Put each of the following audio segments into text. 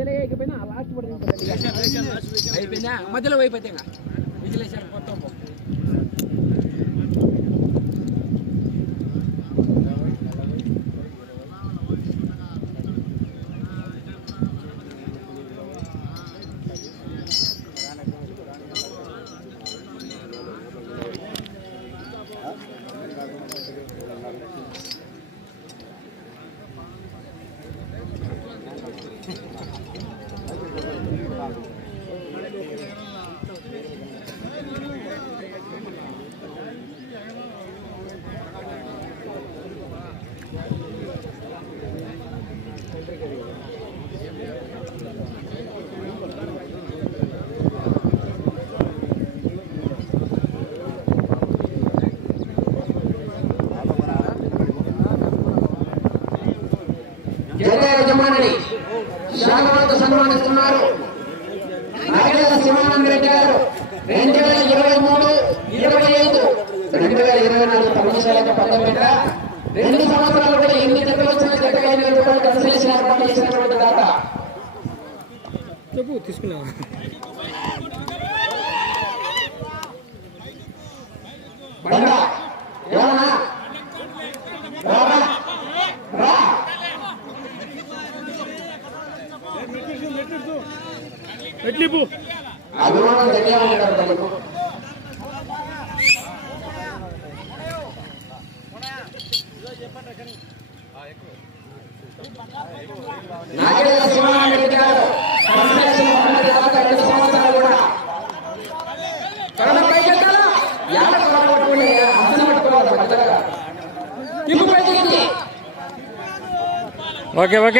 మధ్యలో ఎగిపోయినా లాస్ట్ పడుతుంది అయిపోయిందా మధ్యలో అయిపోతే ఇంకా విజిలేషన్ మొత్తం పో. జత యజమానిని శాఖలతో సన్మానిస్తున్నారు నాగేల శివానంద రెడ్డి గారు రెండు వేల ఇరవై మూడు ఇరవై ఐదు రెండు వేల ఇరవై నాలుగు పన్నశాలకు పంతొమ్మిది రెండు సంవత్సరాలు కూడా ఎన్ని జతలు వచ్చిన జతగా ఎనిమిది రూపాయలు కన్సలేషన్ ఏర్పాటు చేసినటువంటి దాత చెప్పు తీసుకున్నావా బండా ఏమన్నా రారా రా ఎట్లిపు అభిమానం ధన్యవాదాలు తనకు నాగేళ్ళ శివనారాయణ రెడ్డి గారు కన్స్ట్రక్షన్ ఉన్నది దాకా రెండు సంవత్సరాలు కూడా కడమ పైకెక్కాలా? యాడ కడమ పట్టుకుని అసలు పట్టుకోవాలి పెద్దగా. ఇప్పు పైకెక్కి. Okay okay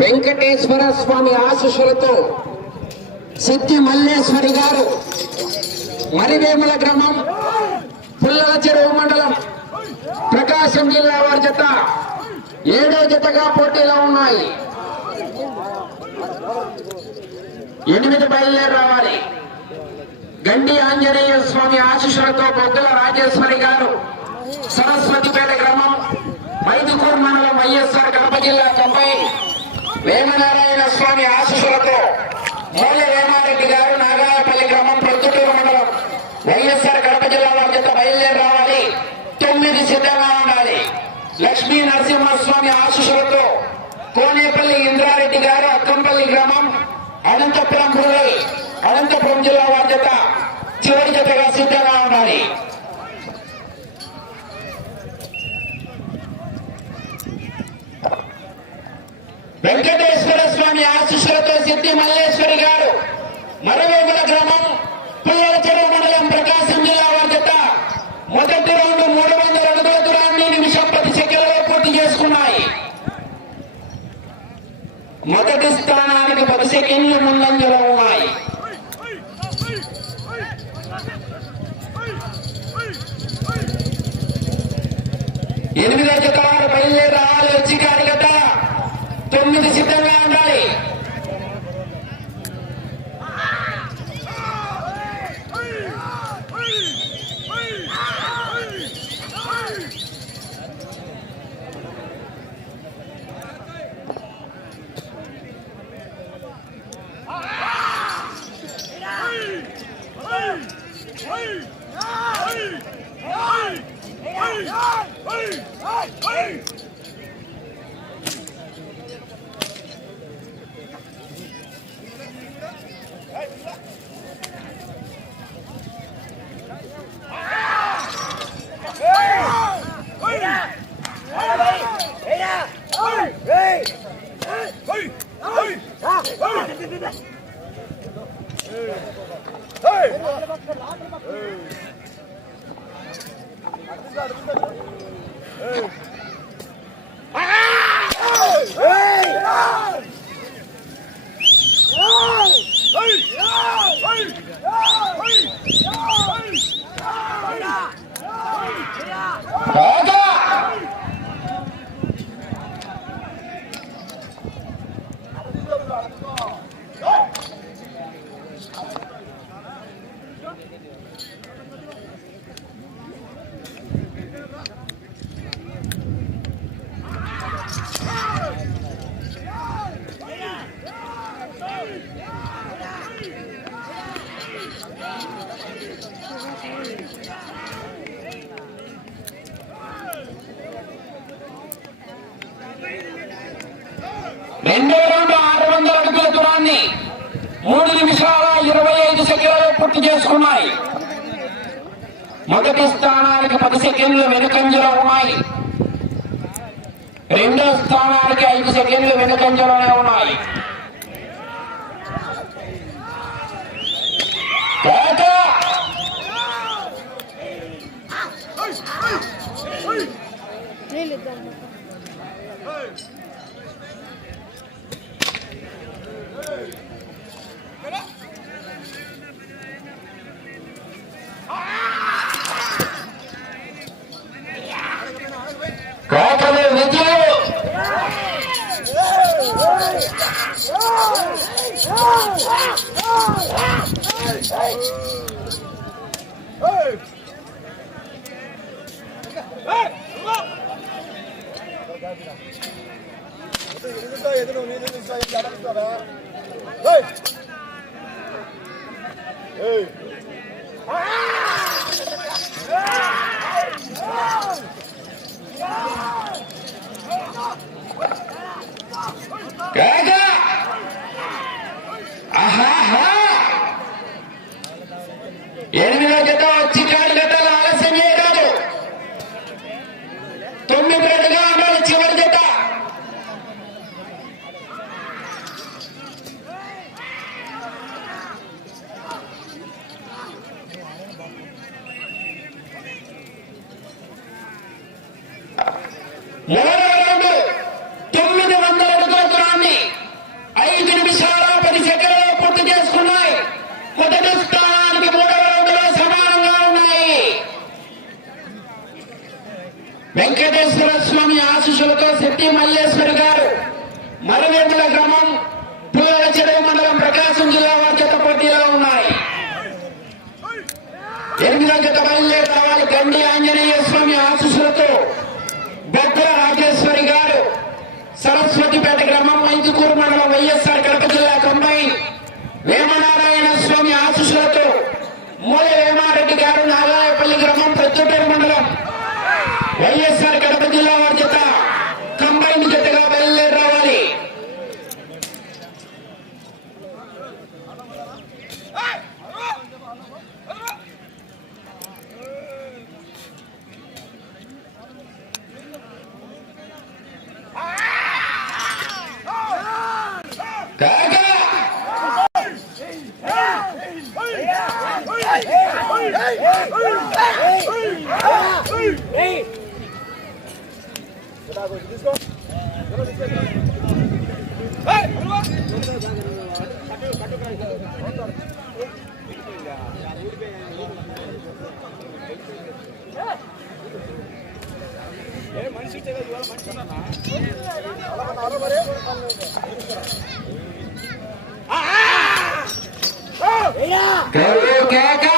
Venkateswara Swami ఆశీస్సులతో సిద్ధి మల్లేశ్వరి గారు మరివేముల గ్రామం పుల్లల చెరువు మండలం ప్రకాశం జిల్లా వారి జత ఏడో జతగా పోటీలో ఉన్నాయి. ఎనిమిది బయలుదేరి రావాలి. గండి ఆంజనేయ స్వామి ఆశీస్సులతో బొగ్గల రాజేశ్వరి గారు సరస్వతిపేట గ్రామం మైదుకూరు మండలం వైఎస్ఆర్ కడప జిల్లా తొంభై వేమనారాయణ స్వామి ఆశీస్సులతో మూల వేమారెడ్డి గారు నాగాయపల్లి గ్రామం ప్రొద్దుటూరు మండలం వైఎస్ఆర్ కడప జిల్లా వారి చేత బయలుదేరి రావాలి తొమ్మిది సిద్ధంగా ఉండాలి. లక్ష్మీ నరసింహస్వామి ఆశీస్సులతో కోనేపల్లి ఇంద్రారెడ్డి గారు అక్కంపల్లి గ్రామం అనంతపురం రూరల్ అనంతపురం జిల్లా వారి చేత చివరి జతగా సిద్ధంగా ఉండాలి వెంకటేశ్వర స్వామి ఆశీస్సులతో సిద్ధి మల్లేశ్వరి గారు. మరవేగుల గ్రామం పుల్లల చెరువు మండలం ప్రకాశం జిల్లా వారి జత మొదటి రౌండ్ మూడు వందల అడుగుల దూరాన్ని నిమిషం పది సెకండ్లలో పూర్తి చేసుకున్నాయి. మొదటి స్థానానికి పది సెకండ్లు ముందంజలో ఉన్నాయి. ఎనిమిదో జత రెండు వేల ఆరు వందల అడుగుల దూరాన్ని మూడు నిమిషాల ఇరవై ఐదు సెకండ్లలో పూర్తి చేసుకున్నాయి. మొదటి స్థానానికి పది సెకండ్లు వెనుకంజలో ఉన్నాయి. రెండో స్థానానికి ఐదు సెకండ్లు వెనుకంజలోనే ఉన్నాయి. ఎదురు నీళ్ళు చూస్తా ఎక్కడ చూస్తారా రామరెడ్డిపేట గ్రామం మైందుకూరు మండలం వైఎస్ఆర్ మనిషి మనిషి అలా కేక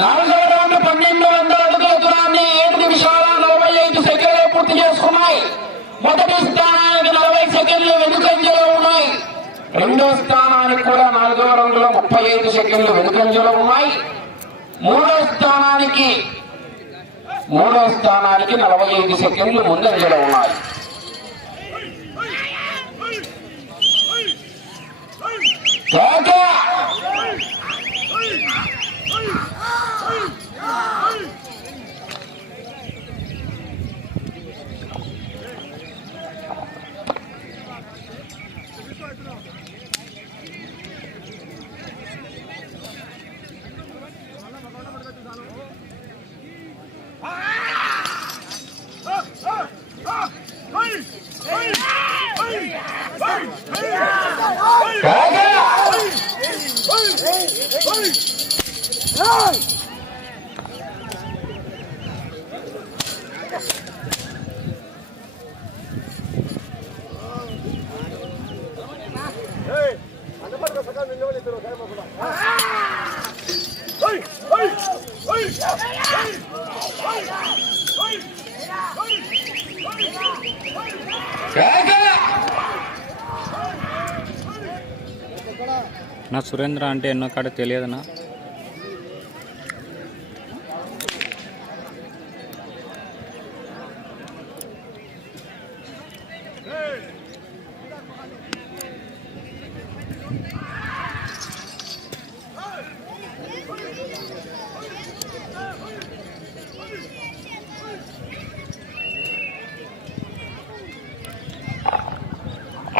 నాలుగవ రౌండ్ పన్నెండు వందల అడుగుల దూరాన్ని ఏడు నిమిషాల నలభై ఐదు సెకండ్లు పూర్తి చేసుకున్నాయి. మొదటి స్థానానికి నలభై సెకండ్లు వెనుకంజలో ఉన్నాయి. రెండో స్థానానికి కూడా నాలుగవ రౌండ్లో ముప్పై ఐదు సెకండ్లు వెనుకంజలో ఉన్నాయి. మూడో స్థానానికి మూడో స్థానానికి నలభై ఐదు సెకండ్లు ముందంజలో ఉన్నాయి. కేక! కేక! నా సురేంద్ర అంటే ఎన్నో కాడ తెలియదనా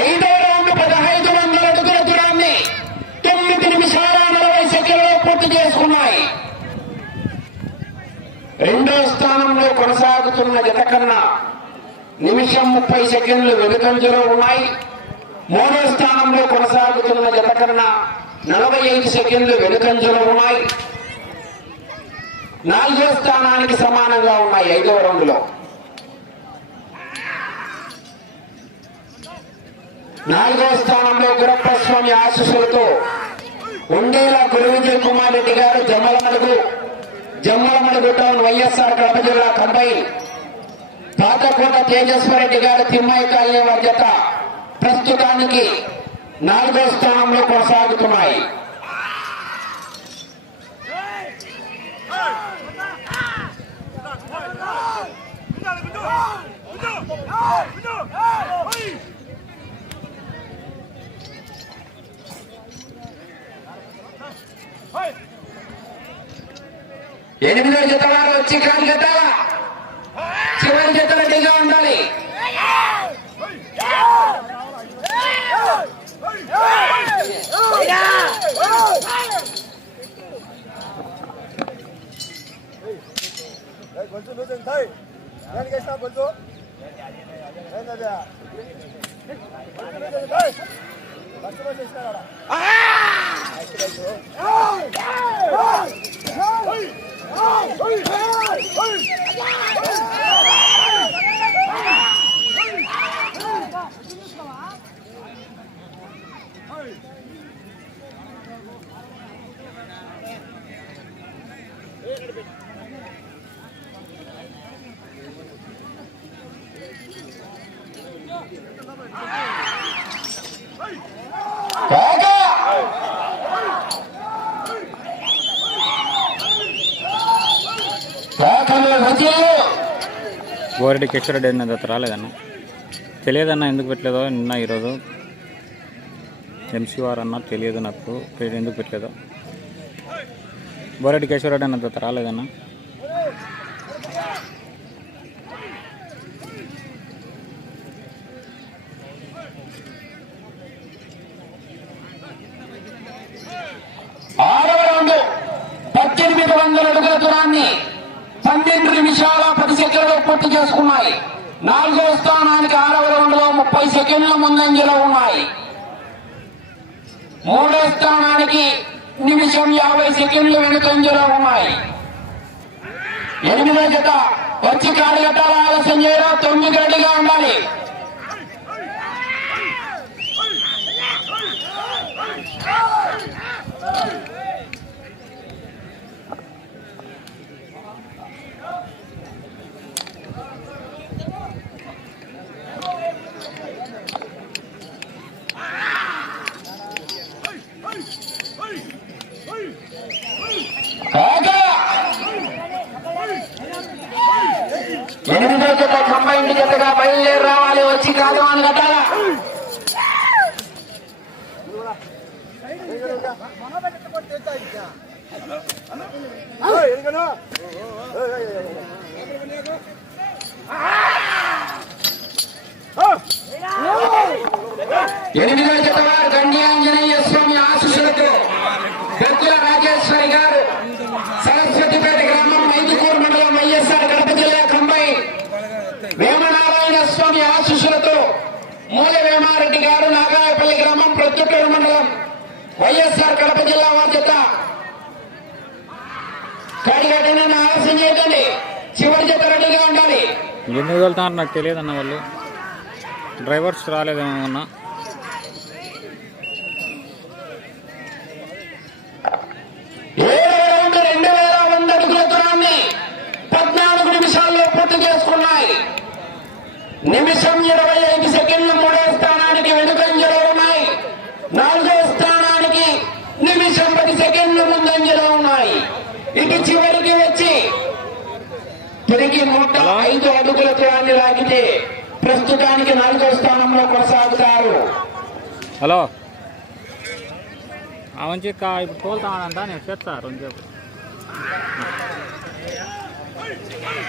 ఐదో రౌండ్ పదహైదు వందల అడుగుల దూరాన్ని తొమ్మిది నిమిషాల నలభై సెకండ్లు పూర్తి చేసుకున్నాయి రెండో స్థానంలో కొనసాగుతున్న జత కన్నా నిమిషం ముప్పై సెకండ్లు వెనుకంజలో ఉన్నాయి. మూడో స్థానంలో కొనసాగుతున్న జత కన్నా నలభై ఐదు సెకండ్లు వెనుకంజలో ఉన్నాయి. నాలుగో స్థానానికి సమానంగా ఉన్నాయి ఐదవ రౌండ్లో. నాలుగో స్థానంలో గురప్ప స్వామి ఆశీస్సులతో ఉండేల గురు కుమార్ రెడ్డి గారు జమ్మలమడుగు జమ్మలమడుగు టౌన్ వైఎస్ఆర్ కడప జిల్లా కంబైన్. పాతకోట తేజస్వరెడ్డి గారి గారు తిమ్మాయి కాలనీ వారి ప్రస్తుతానికి నాలుగో స్థానంలో కొనసాగుతున్నాయి. ఎనిమిదో జత వారు వచ్చి కాదు కదా చివరి జత రెడ్డిగా ఉండాలి కొంచెం లూజ్ ఉంటాయి నేను చేసిన కొంచెం ఏంటది కస్టమర్ చేసినారా కేక! గోరెడ్డి కిషోరెడ్డి అన్న దత్త రాలేదన్న. తెలియదన్న ఎందుకు పెట్టలేదో నిన్న ఈరోజు ఎంసీఆర్ అన్న తెలియదు నాకు ఎందుకు పెట్టలేదో. బోరెడ్డి కిషోరెడ్డి అన్న దత్త రాలేదన్న. పద్దెనిమిది వందల అడుగుల దూరాన్ని పన్నెండు నిమిషాల పది సెకండ్లు పూర్తి చేసుకున్నాయి. నాలుగో స్థానానికి ఆరవ రౌండ్లో ముప్పై సెకండ్ల ముందంజలో ఉన్నాయి. మూడో స్థానానికి నిమిషం యాభై సెకండ్లు వెనుకంజలో ఉన్నాయి. ఎనిమిదో జత వచ్చి కాడు ఆలస్యం చేయడం తొమ్మిది గంటగా ఉండాలి కాగా! ఎనిమిదో జత కంబైండ్ జతగా బయలుదేరి రావాలి వచ్చి కాదు అని కట్టాల ఏయ్, ఎనకను. ఏయ్, ఏయ్, ఏయ్, ఏయ్. ఎనిమిదో జత వారు గండి ఆంజనేయ స్వామి ఆశీస్సులతో పెద్దల రాజేశ్వరి గారు సరస్వతిపేట గ్రామం మైదుకూరు మండలం వైఎస్ఆర్ కడప జిల్లా కంబై వేమనారాయణ స్వామి ఆశీస్సులతో మూల వేమారెడ్డి గారు నాగాయపల్లి గ్రామం ప్రొద్దుటూరు మండలం వైఎస్ఆర్ కడప జిల్లా జత కడిగట్టని ఆలస్యం చేయకండి చివరి జత రెడీగా ఉండాలి. ఎందుకు వెళ్తున్నారు నాకు తెలియదన్న వాళ్ళు. డ్రైవర్స్ రాలేదేమో చేసుకున్నాయి. నిమిషం ఇరవై ఐదు సెకండ్లు మూడో స్థానానికి వెనుకంజలో ఉన్నాయి నాలుగో స్థానానికి నిమిషం పది సెకండ్లు ముందంజలో ఉన్నాయి. ఇటు చివరికి వచ్చి తిరిగి నూట ఐదు అడుగుల దూరాన్ని లాగితే ప్రస్తుతానికి నాలుగో స్థానంలో కొనసాగుతారు. హలో? మంచి ఇప్పుడు తోలుతానంట నేను చేస్తా రెండు చెప్పు సమయం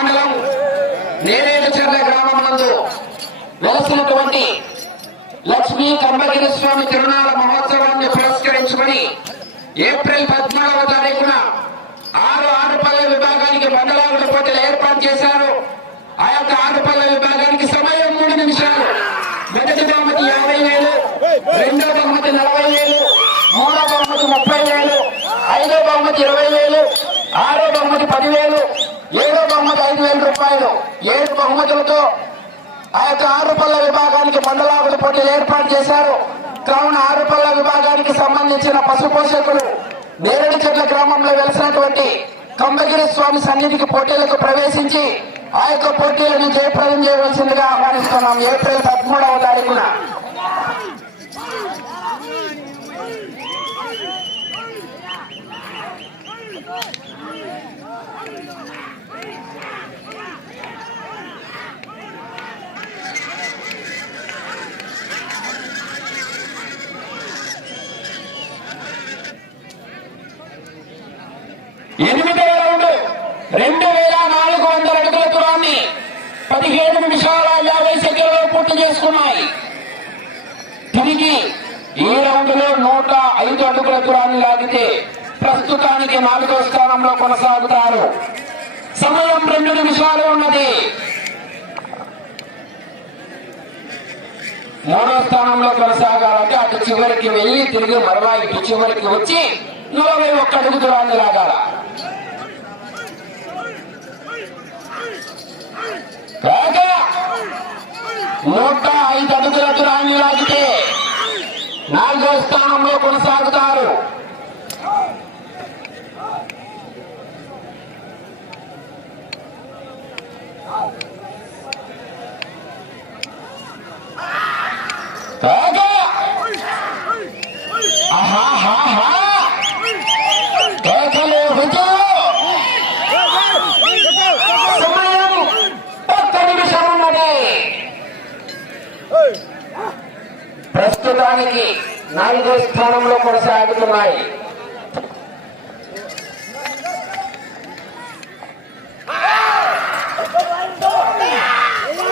మండలం నేరేడు చెర్ల గ్రామం నందు వెలసినటువంటి లక్ష్మీ కంబగిరి స్వామి తిరునాళ మహోత్సవాన్ని పురస్కరించుకుని ఏప్రిల్ పద్నాలుగవ తారీఖున ఆరు ఆరుపల్లె విభాగానికి బండలాగుల పోటీలు ఏర్పాటు చేశారు. ఆ యొక్క ఆరుపల్లె విభాగానికి సమయం మూడు నిమిషాలు. మొదటి బహుమతి యాభై వేలు రెండో బహుమతి నలభై వేలు మూడో బహుమతి ముప్పై వేలు ఐదో బహుమతి ఇరవై వేలు ఆరో బహుమతి పదివేలు ఐదు వేల రూపాయలు. ఏడు బహుమతులతో ఆ యొక్క ఆరు విభాగానికి మండలాగుల పోటీలు ఏర్పాటు చేశారు. కావున ఆరు విభాగానికి సంబంధించిన పశు పోషకులు నేరేడు చెట్ల గ్రామంలో వెలిసినటువంటి కంబగిరి స్వామి సన్నిధికి పోటీలకు ప్రవేశించి ఆ యొక్క పోటీలను జయప్రదం చేయవలసిందిగా ఆహ్వానిస్తున్నాం. ఏప్రిల్ పదమూడవ తారీఖున ఎనిమిదవ రౌండ్ రెండు వేల నాలుగు వందల అడుగుల దూరాన్ని పదిహేడు నిమిషాల యాభై సెకండ్లు పూర్తి చేసుకున్నాయి. తిరిగి ఈ రౌండ్లో నూట ఐదు అడుగుల దూరాన్ని లాగితే ప్రస్తుతానికి నాలుగో స్థానంలో కొనసాగుతారు. సమయం రెండు నిమిషాలు ఉన్నది. మూడో స్థానంలో కొనసాగాలంటే అటు చివరికి వెళ్ళి తిరిగి మరలా ఇటు చివరికి వచ్చి నలభై ఒక్క అడుగు దూరాన్ని లాగాల. కాగా నూట ఐదు అడుగులకు దూరాన్ని లాగితే నాలుగో స్థానంలో కొనసాగుతారు కాగా ఆహాహాహా. కేకలు హుజూరు. సమయం ఒక్క నిమిషం ఉన్నది ప్రస్తుతానికి నాలుగో స్థానంలో కొనసాగుతున్నాయి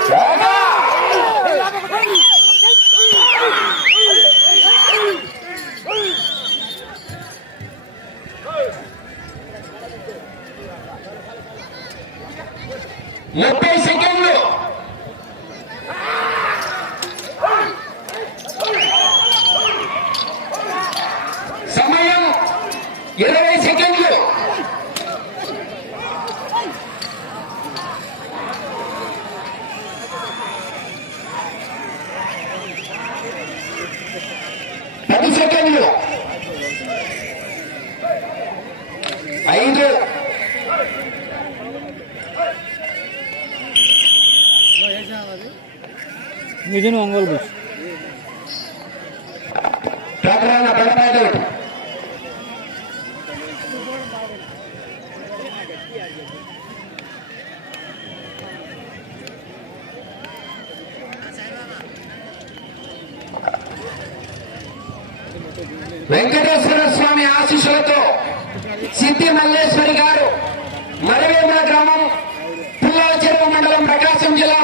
కేక. ముప్పై సెకండ్లు సమయం ఇరవై సెకండ్లు పది సెకండ్లు ఐదు మిథున్ ఒంగోలు బుష్ ప్రకరణ బలపాడు వెంకటేశ్వర స్వామి ఆశీస్సులతో సిద్ధి మల్లేశ్వరి గారు మరవేముల గ్రామం పుల్లాల చెరువు మండలం ప్రకాశం జిల్లా